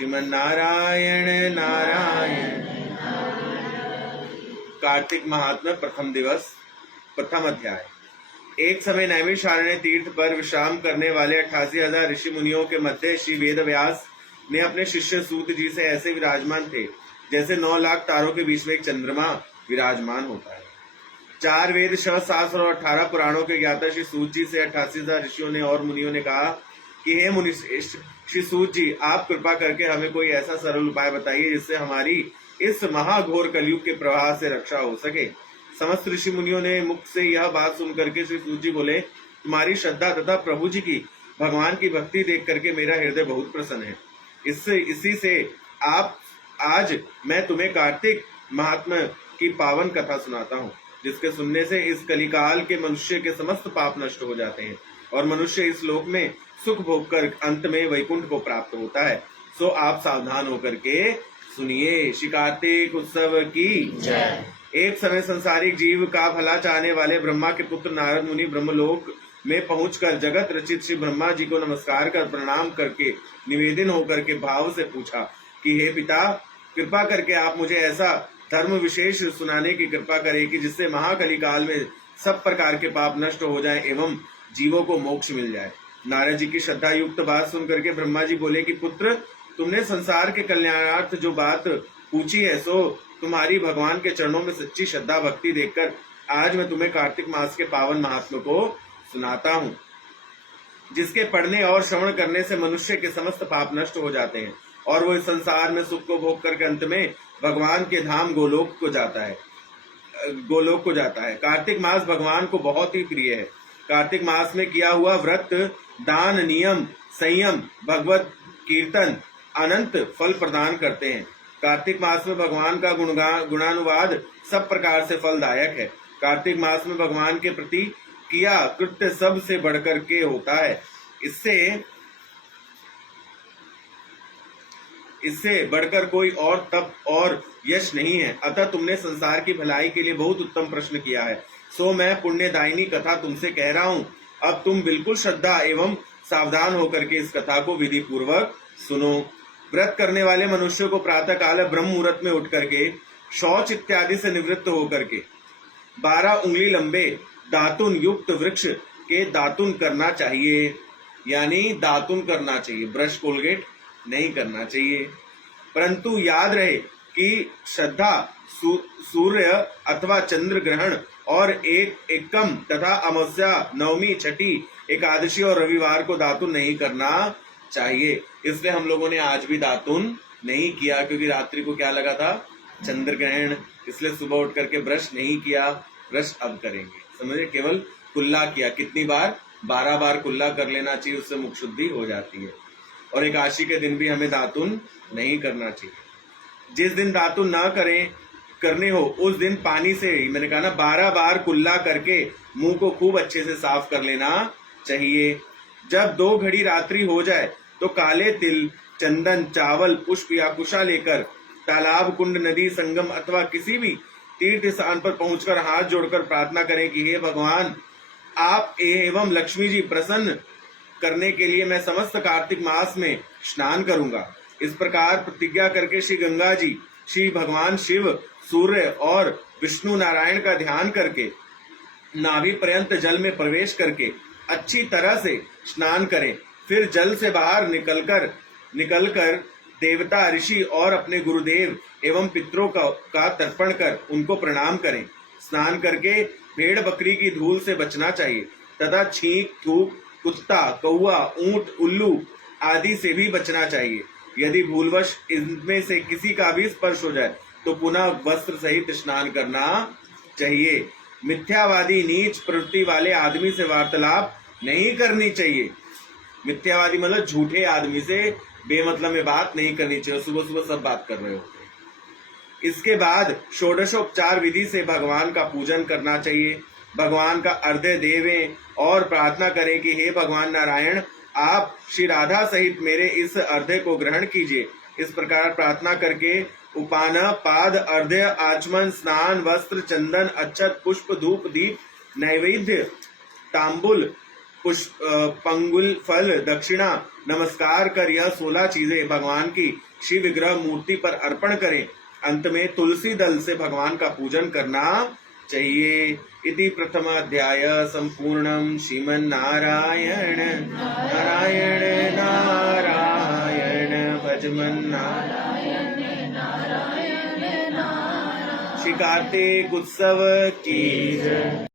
श्रीमन्नारायण नारायण। कार्तिक महात्म्य प्रथम दिवस, प्रथम अध्याय। एक समय नैमिषारण्य तीर्थ पर विश्राम करने वाले 88,000 ऋषि मुनियों के मध्य श्री वेदव्यास ने अपने शिष्य सूत जी से ऐसे विराजमान थे जैसे 9 लाख तारों के बीच में एक चंद्रमा विराजमान होता है। 4 वेद, 6 शास्त्र और 18 पुराणों के ज्ञाता श्री सूत जी से 88,000 ऋषियों ने और मुनियों ने कहा कि हे मुनि श्रेष्ठ श्री सूत जी, आप कृपा करके हमें कोई ऐसा सरल उपाय बताइए जिससे हमारी इस महाघोर कलयुग के प्रवाह से रक्षा हो सके। समस्त ऋषि मुनियों ने मुख से यह बात सुन करके श्री सूत जी बोले, तुम्हारी श्रद्धा तथा प्रभु जी की भगवान की भक्ति देख करके मेरा हृदय बहुत प्रसन्न है। इसी से आज मैं तुम्हें कार्तिक महात्म्य की पावन कथा सुनाता हूँ, जिसके सुनने से इस कलिकाल के मनुष्य के समस्त पाप नष्ट हो जाते हैं और मनुष्य इस लोक में सुख भोग कर अंत में वैकुंठ को प्राप्त होता है। सो आप सावधान होकर के सुनिए। श्री कार्तिक उत्सव की जय। एक समय संसारिक जीव का भला चाहने वाले ब्रह्मा के पुत्र नारद मुनि ब्रह्मलोक में पहुंचकर जगत रचित श्री ब्रह्मा जी को नमस्कार कर प्रणाम करके निवेदन होकर के भाव से पूछा कि हे पिता, कृपा करके आप मुझे ऐसा धर्म विशेष सुनाने की कृपा करें कि जिससे महाकली काल में सब प्रकार के पाप नष्ट हो जाएं एवं जीवों को मोक्ष मिल जाए। नारद जी की श्रद्धा युक्त बात सुन करके ब्रह्मा जी बोले कि पुत्र, तुमने संसार के कल्याणार्थ जो बात पूछी है सो तुम्हारी भगवान के चरणों में सच्ची श्रद्धा भक्ति देखकर आज मैं तुम्हें कार्तिक मास के पावन महात्म्य को सुनाता हूँ, जिसके पढ़ने और श्रवण करने से मनुष्य के समस्त पाप नष्ट हो जाते हैं और वो इस संसार में सुख को भोग करके अंत में भगवान के धाम गोलोक को जाता है। कार्तिक मास भगवान को बहुत ही प्रिय है। कार्तिक मास में किया हुआ व्रत, दान, नियम, संयम, भगवत कीर्तन अनंत फल प्रदान करते हैं। कार्तिक मास में भगवान का गुणानुवाद सब प्रकार से फलदायक है। कार्तिक मास में भगवान के प्रति किया कृत्य सब से बढ़कर के होता है। इससे बढ़कर कोई और तप और यश नहीं है। अतः तुमने संसार की भलाई के लिए बहुत उत्तम प्रश्न किया है, सो मैं पुण्यदायिनी कथा तुमसे कह रहा हूँ। अब तुम बिल्कुल श्रद्धा एवं सावधान होकर के इस कथा को विधि पूर्वक सुनो। व्रत करने वाले मनुष्य को प्रातः काल ब्रह्म मुहूर्त में उठ करके शौच इत्यादि से निवृत्त होकर के 12 उंगली लंबे दातुन युक्त वृक्ष के दातुन करना चाहिए, यानी दातुन करना चाहिए, ब्रश कोलगेट नहीं करना चाहिए। परंतु याद रहे कि श्रद्धा, सूर्य अथवा चंद्र ग्रहण और एकम तथा अमावस्या, नवमी, छठी, एकादशी और रविवार को दातुन नहीं करना चाहिए। इसलिए हम लोगों ने आज भी दातुन नहीं किया, क्योंकि रात्रि को क्या लगा था, चंद्र ग्रहण, इसलिए सुबह उठ करके ब्रश नहीं किया। ब्रश अब करेंगे, समझे, केवल कुल्ला किया। कितनी बार? 12 बार कुल्ला कर लेना चाहिए, उससे मुख शुद्धि हो जाती है। और एकादशी के दिन भी हमें दातुन नहीं करना चाहिए। जिस दिन दातुन ना करने हो उस दिन पानी से, मैंने कहा ना, 12 बार कुल्ला करके मुंह को खूब अच्छे से साफ कर लेना चाहिए। जब 2 घड़ी रात्रि हो जाए तो काले तिल, चंदन, चावल, पुष्प या कुशा लेकर तालाब, कुंड, नदी, संगम अथवा किसी भी तीर्थ स्थान पर पहुंचकर हाथ जोड़कर प्रार्थना करें कि हे भगवान, आप एवं लक्ष्मी जी प्रसन्न करने के लिए मैं समस्त कार्तिक मास में स्नान करूंगा। इस प्रकार प्रतिज्ञा करके श्री गंगा जी, श्री भगवान शिव, सूर्य और विष्णु नारायण का ध्यान करके नाभि पर्यंत जल में प्रवेश करके अच्छी तरह से स्नान करें। फिर जल से बाहर निकलकर देवता, ऋषि और अपने गुरुदेव एवं पितरों का तर्पण कर उनको प्रणाम करें। स्नान करके भेड़ बकरी की धूल से बचना चाहिए तथा छींक, थूक, कुत्ता, कौआ, ऊंट, उल्लू आदि से भी बचना चाहिए। यदि भूलवश इनमें से किसी का भी स्पर्श हो जाए तो पुनः वस्त्र सहित स्नान करना चाहिए। मिथ्यावादी, नीच प्रवृत्ति वाले आदमी से वार्तालाप नहीं करनी चाहिए। मिथ्यावादी मतलब झूठे आदमी से बेमतलब में बात नहीं करनी चाहिए। सुबह सुबह सब बात कर रहे होते हैं। इसके बाद षोडशोपचार विधि से भगवान का पूजन करना चाहिए। भगवान का अर्घ्य देवें और प्रार्थना करें कि हे भगवान नारायण, आप श्री राधा सहित मेरे इस अर्घ्य को ग्रहण कीजिए। इस प्रकार प्रार्थना करके उपान, पाद, अर्घ्य, आचमन, स्नान, वस्त्र, चंदन, अक्षत, पुष्प, धूप, दीप, नैवेद्य, तांबुल पुष्प, पंगुल फल, दक्षिणा, नमस्कार कर यह 16 चीजें भगवान की श्री विग्रह मूर्ति पर अर्पण करें। अंत में तुलसी दल से भगवान का पूजन करना चाहिए। इति प्रथम अध्याय संपूर्णम। श्रीमन्नारायण नारायण नारायण भजमन नारायण नारायण। श्री कार्तिक उत्सव की जय।